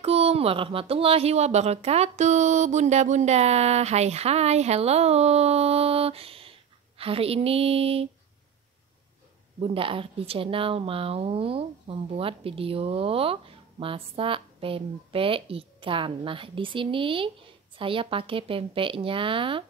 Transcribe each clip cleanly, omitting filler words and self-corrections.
Assalamualaikum warahmatullahi wabarakatuh, bunda-bunda. Hai, hello. Hari ini Bunda Arti Channel mau membuat video masak pempek ikan. Nah, di sini saya pakai pempeknya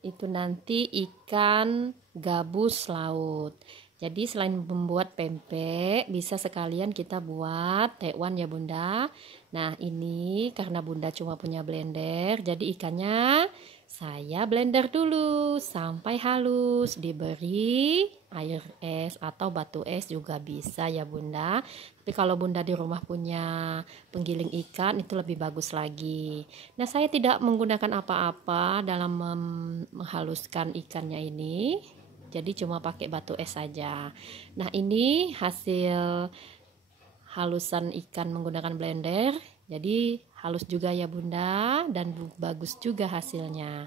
itu nanti ikan gabus laut. Jadi selain membuat pempek, bisa sekalian kita buat tekwan ya bunda. Nah ini karena bunda cuma punya blender, jadi ikannya saya blender dulu sampai halus. Diberi air es atau batu es juga bisa ya bunda. Tapi kalau bunda di rumah punya penggiling ikan itu lebih bagus lagi. Nah saya tidak menggunakan apa-apa dalam menghaluskan ikannya ini. Jadi cuma pakai batu es saja. Nah ini hasil halusan ikan menggunakan blender. Jadi halus juga ya bunda dan bagus juga hasilnya.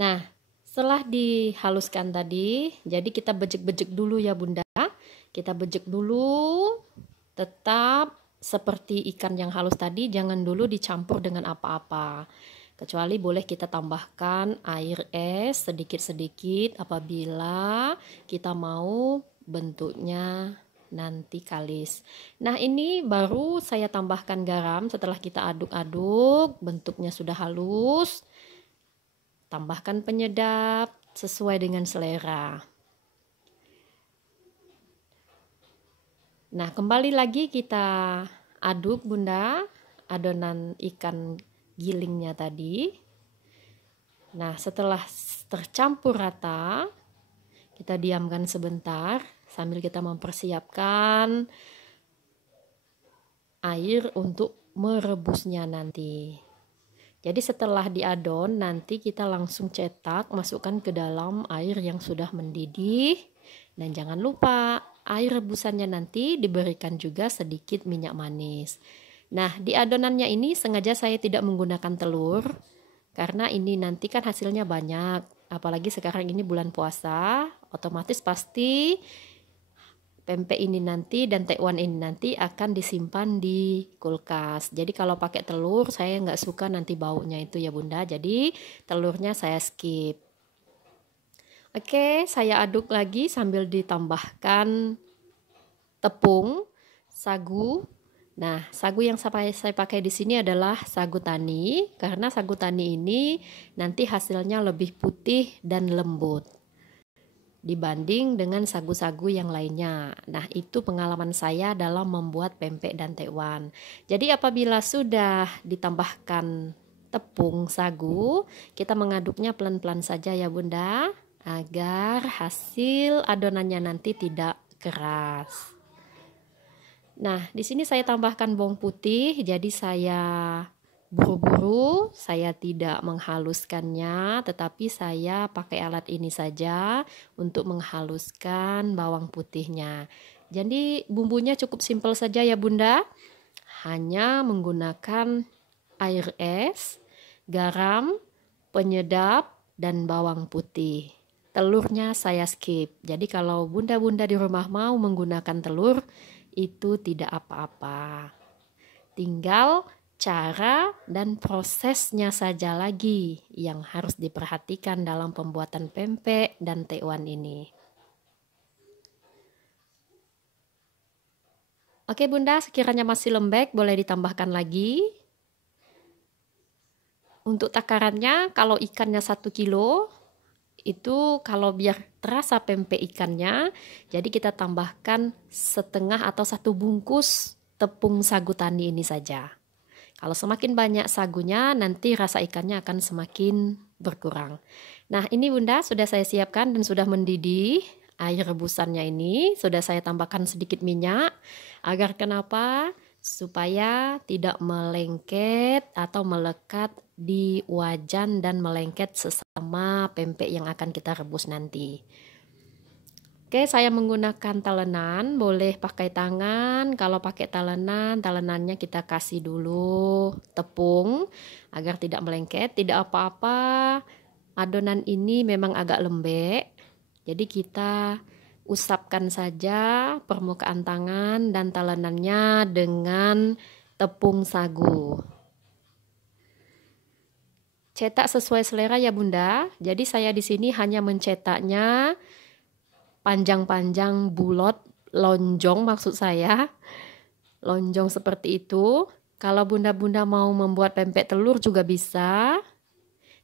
Nah setelah dihaluskan tadi, jadi kita bejek-bejek dulu ya bunda. Kita bejek dulu, tetap seperti ikan yang halus tadi, jangan dulu dicampur dengan apa-apa. Kecuali boleh kita tambahkan air es sedikit-sedikit apabila kita mau bentuknya nanti kalis. Nah ini baru saya tambahkan garam setelah kita aduk-aduk, bentuknya sudah halus. Tambahkan penyedap sesuai dengan selera. Nah, kembali lagi kita aduk bunda adonan ikan gilingnya tadi. Nah, setelah tercampur rata, kita diamkan sebentar sambil kita mempersiapkan air untuk merebusnya nanti. Jadi setelah diadon, nanti kita langsung cetak, masukkan ke dalam air yang sudah mendidih. Dan jangan lupa, air rebusannya nanti diberikan juga sedikit minyak manis. Nah, di adonannya ini sengaja saya tidak menggunakan telur, karena ini nanti kan hasilnya banyak. Apalagi sekarang ini bulan puasa, otomatis pasti pempek ini nanti dan tekwan ini nanti akan disimpan di kulkas. Jadi kalau pakai telur saya nggak suka nanti baunya itu ya bunda. Jadi telurnya saya skip. Oke, saya aduk lagi sambil ditambahkan tepung, sagu. Nah, sagu yang saya pakai di sini adalah sagu tani karena sagu tani ini nanti hasilnya lebih putih dan lembut dibanding dengan sagu-sagu yang lainnya. Nah, itu pengalaman saya dalam membuat pempek dan tekwan. Jadi apabila sudah ditambahkan tepung sagu, kita mengaduknya pelan-pelan saja ya bunda, agar hasil adonannya nanti tidak keras. Nah, di sini saya tambahkan bawang putih, jadi saya buru-buru, saya tidak menghaluskannya, tetapi saya pakai alat ini saja untuk menghaluskan bawang putihnya. Jadi bumbunya cukup simpel saja ya bunda, hanya menggunakan air es, garam, penyedap, dan bawang putih. Telurnya saya skip, jadi kalau bunda-bunda di rumah mau menggunakan telur, itu tidak apa-apa. Tinggal cara dan prosesnya saja lagi yang harus diperhatikan dalam pembuatan pempek dan tekwan ini. Oke bunda, sekiranya masih lembek boleh ditambahkan lagi. Untuk takarannya, kalau ikannya 1 kilo, itu kalau biar terasa pempek ikannya, jadi kita tambahkan setengah atau 1 bungkus tepung sagu tani ini saja. Kalau semakin banyak sagunya, nanti rasa ikannya akan semakin berkurang. Nah, ini bunda sudah saya siapkan dan sudah mendidih. Air rebusannya ini sudah saya tambahkan sedikit minyak. Agar kenapa? Supaya tidak melengket atau melekat di wajan dan melengket sesama pempek yang akan kita rebus nanti. Oke, saya menggunakan talenan, boleh pakai tangan. Kalau pakai talenan, talenannya kita kasih dulu tepung agar tidak melengket. Tidak apa-apa, adonan ini memang agak lembek. Jadi kita Usapkan saja permukaan tangan dan talenannya dengan tepung sagu. Cetak sesuai selera ya Bunda. Jadi saya di sini hanya mencetaknya panjang-panjang bulat, lonjong maksud saya. Lonjong seperti itu. Kalau Bunda-bunda mau membuat pempek telur juga bisa.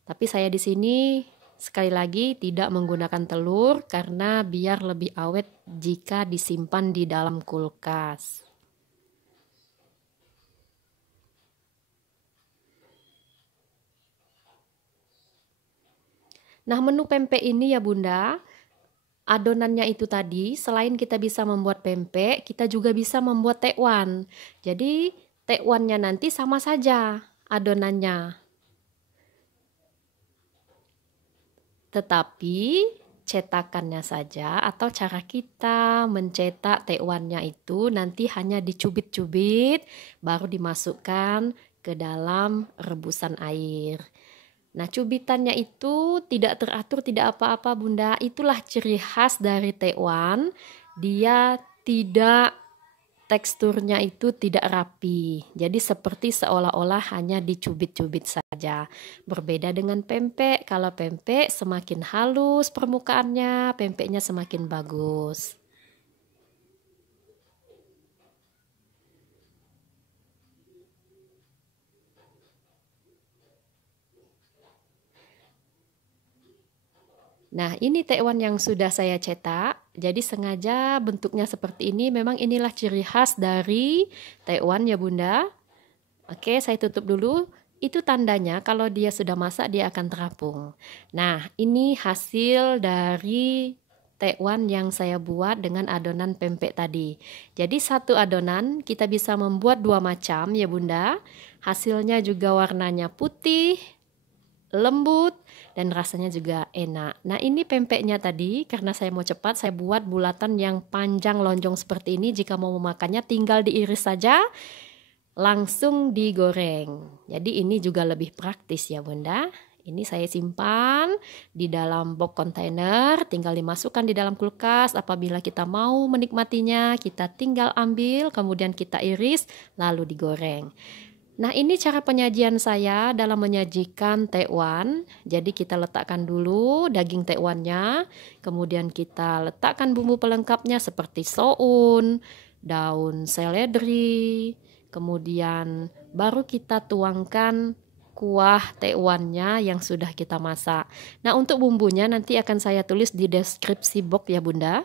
Tapi saya di sini sekali lagi tidak menggunakan telur karena biar lebih awet jika disimpan di dalam kulkas. Nah, menu pempek ini ya Bunda, adonannya itu tadi, selain kita bisa membuat pempek, kita juga bisa membuat tekwan. Jadi, tekwannya nanti sama saja adonannya. Tetapi cetakannya saja atau cara kita mencetak tekwannya itu nanti hanya dicubit-cubit baru dimasukkan ke dalam rebusan air. Nah, cubitannya itu tidak teratur, tidak apa-apa Bunda. Itulah ciri khas dari tekwan. Dia tidak teksturnya itu tidak rapi. Jadi seperti seolah-olah hanya dicubit-cubit saja. Berbeda dengan pempek. Kalau pempek semakin halus permukaannya, pempeknya semakin bagus. Nah, ini tekwan yang sudah saya cetak. Jadi sengaja bentuknya seperti ini. Memang inilah ciri khas dari tekwan ya Bunda. Oke, saya tutup dulu. Itu tandanya kalau dia sudah masak dia akan terapung. Nah, ini hasil dari tekwan yang saya buat dengan adonan pempek tadi. Jadi satu adonan kita bisa membuat dua macam ya Bunda. Hasilnya juga warnanya putih, lembut, dan rasanya juga enak. Nah, ini pempeknya tadi karena saya mau cepat saya buat bulatan yang panjang lonjong seperti ini. Jika mau memakannya tinggal diiris saja, langsung digoreng. Jadi ini juga lebih praktis ya Bunda. Ini saya simpan di dalam box kontainer, tinggal dimasukkan di dalam kulkas. Apabila kita mau menikmatinya, kita tinggal ambil, kemudian kita iris, lalu digoreng. Nah, ini cara penyajian saya dalam menyajikan tekwan. Jadi kita letakkan dulu daging tekwannya, kemudian kita letakkan bumbu pelengkapnya seperti soun, daun seledri, kemudian baru kita tuangkan kuah tekwannya yang sudah kita masak. Nah, untuk bumbunya nanti akan saya tulis di deskripsi box ya Bunda.